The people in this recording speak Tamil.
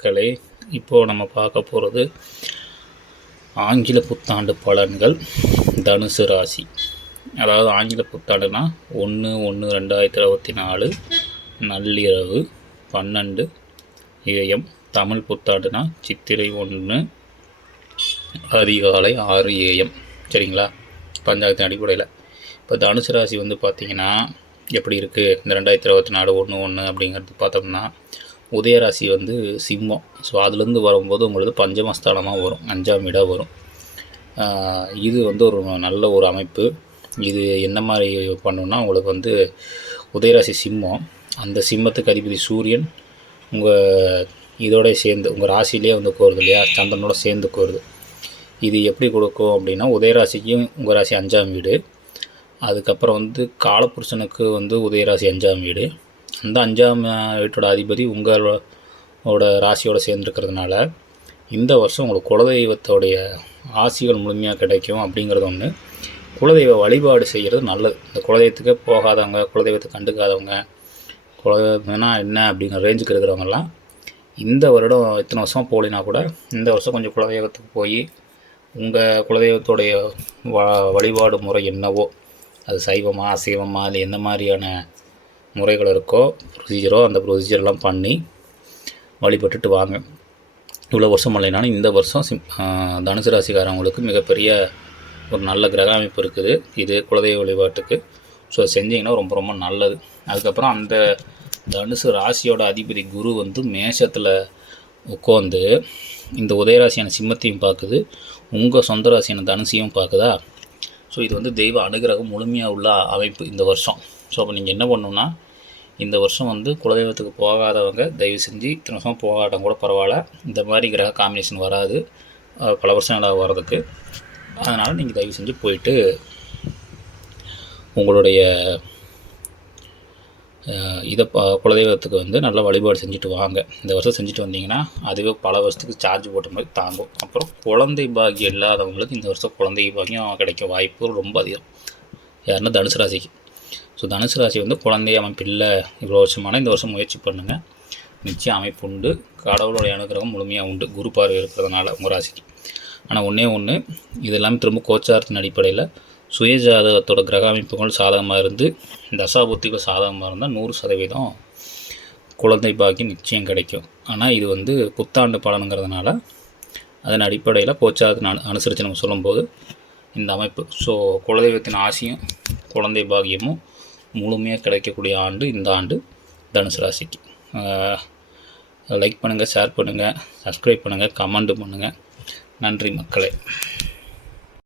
மக்களே, இப்போது நம்ம பார்க்க போகிறது ஆங்கில புத்தாண்டு பலன்கள் தனுசு ராசி. அதாவது ஆங்கில புத்தாண்டுனா 1/1/2024 நள்ளிரவு 12 AM. தமிழ் புத்தாண்டுனா சித்திரை 1 அதிகாலை 6 AM. சரிங்களா? பஞ்சாயத்தின் அடிப்படையில் இப்போ தனுசு ராசி வந்து பார்த்திங்கன்னா எப்படி இருக்குது இந்த 2024 1/1 அப்படிங்கிறது பார்த்தோம்னா, உதயராசி வந்து சிம்மம். ஸோ அதுலேருந்து வரும்போது உங்களுக்கு பஞ்சமஸ்தானமாக வரும், 5ஆம் வீடாக வரும். இது வந்து ஒரு நல்ல ஒரு அமைப்பு. இது என்ன மாதிரி பண்ணணுன்னா, உங்களுக்கு வந்து உதயராசி சிம்மம், அந்த சிம்மத்துக்கு அதிபதி சூரியன் உங்கள் இதோட சேர்ந்து உங்கள் ராசியிலே வந்து கோருது இல்லையா, சந்திரனோட சேர்ந்து கோருது. இது எப்படி கொடுக்கும் அப்படின்னா, உதயராசிக்கும் உங்கள் ராசி 5ஆம் வீடு, அதுக்கப்புறம் வந்து காலப்புருஷனுக்கு வந்து உதயராசி 5ஆம் வீடு, அந்த 5ஆம் வீட்டோட அதிபதி உங்களோட ராசியோடு சேர்ந்துருக்கிறதுனால இந்த வருஷம் உங்களுக்கு குலதெய்வத்தோடைய ஆசிகள் முழுமையாக கிடைக்கும் அப்படிங்கிறது ஒன்று. குலதெய்வ வழிபாடு செய்கிறது நல்லது. இந்த குலதெய்வத்துக்கு போகாதவங்க, குலதெய்வத்தை கண்டுக்காதவங்க, குலதெய்வம்னா என்ன அப்படிங்கிற ரேஞ்சுக்கு இருக்கிறவங்கெல்லாம் இந்த வருடம் இத்தனை வருஷம் போகலினா கூட இந்த வருஷம் கொஞ்சம் குலதெய்வத்துக்கு போய் உங்கள் குலதெய்வத்தோடைய வழிபாடு முறை என்னவோ, அது சைவமா அசைவமா, அது எந்த மாதிரியான முறைகள் இருக்கோ, ப்ரொசீஜரோ, அந்த ப்ரொசீஜர்லாம் பண்ணி வழிபட்டுட்டு வாங்க. இவ்வளோ வருஷம் இல்லைனாலும் இந்த வருஷம் தனுசு ராசிக்காரவங்களுக்கு மிகப்பெரிய ஒரு நல்ல கிரக அமைப்பு இருக்குது இது குலதெய்வ வழிபாட்டுக்கு. ஸோ செஞ்சிங்கன்னா ரொம்ப ரொம்ப நல்லது. அதுக்கப்புறம் அந்த தனுசு ராசியோட அதிபதி குரு வந்து மேஷத்தில் உட்காந்து இந்த உதயராசியான சிம்மத்தையும் பார்க்குது, உங்கள் சொந்த ராசியான தனுசையும் பார்க்குதா. ஸோ இது வந்து தெய்வ அனுகிரகம் முழுமையாக உள்ள அமைப்பு இந்த வருஷம். ஸோ அப்போ நீங்கள் என்ன பண்ணணுன்னா, இந்த வருஷம் வந்து குலதெய்வத்துக்கு போகாதவங்க தயவு செஞ்சு இத்தனை வருஷம் போகாட்டம் கூட பரவாயில்ல, இந்த மாதிரி கிரக காம்பினேஷன் வராது பல வருஷங்களாக வர்றதுக்கு. அதனால் நீங்கள் தயவு செஞ்சு போயிட்டு உங்களுடைய இதை குலதெய்வத்துக்கு வந்து நல்லா வழிபாடு செஞ்சுட்டு வாங்க. இந்த வருஷம் செஞ்சுட்டு வந்தீங்கன்னா அதுவே பல வருஷத்துக்கு சார்ஜ் போட்ட மாதிரி தாங்கும். அப்புறம் குழந்தை பாக்கியம் இல்லாதவங்களுக்கு இந்த வருஷம் குழந்தை பாக்கியம் கிடைக்க வாய்ப்பு ரொம்ப அதிகம். யாருன்னா தனுசு ராசிக்கு. ஸோ தனுசு ராசி வந்து குழந்தை அமைப்பு இல்லை இவ்வளோ வருஷமான, இந்த வருஷம் முயற்சி பண்ணுங்கள், நிச்சயம் அமைப்பு உண்டு. கடவுளுடைய அனுகிரகம் முழுமையாக உண்டு குரு பார்வை இருக்கிறதுனால உங்கள் ராசிக்கு. ஆனால் ஒன்று இதெல்லாம் திரும்ப கோச்சாரத்தின் அடிப்படையில் சுயஜாதகத்தோட கிரக அமைப்புகள் சாதகமாக இருந்து தசாபுத்திகள் சாதகமாக இருந்தால் 100% குழந்தை பாக்கியம் நிச்சயம் கிடைக்கும். ஆனால் இது வந்து புத்தாண்டு பலனுங்கிறதுனால அதன் அடிப்படையில் கோச்சாரத்தின் அனுசரித்து நம்ம சொல்லும்போது இந்த அமைப்பு. ஸோ குலதெய்வத்தின் ஆசையும் குழந்தை பாக்கியமும் முழுமையாக கிடைக்கக்கூடிய ஆண்டு இந்த ஆண்டு தனுசு ராசிக்கு. லைக் பண்ணுங்கள், ஷேர் பண்ணுங்கள், சப்ஸ்கிரைப் பண்ணுங்கள், கமெண்ட் பண்ணுங்கள். நன்றி மக்களே.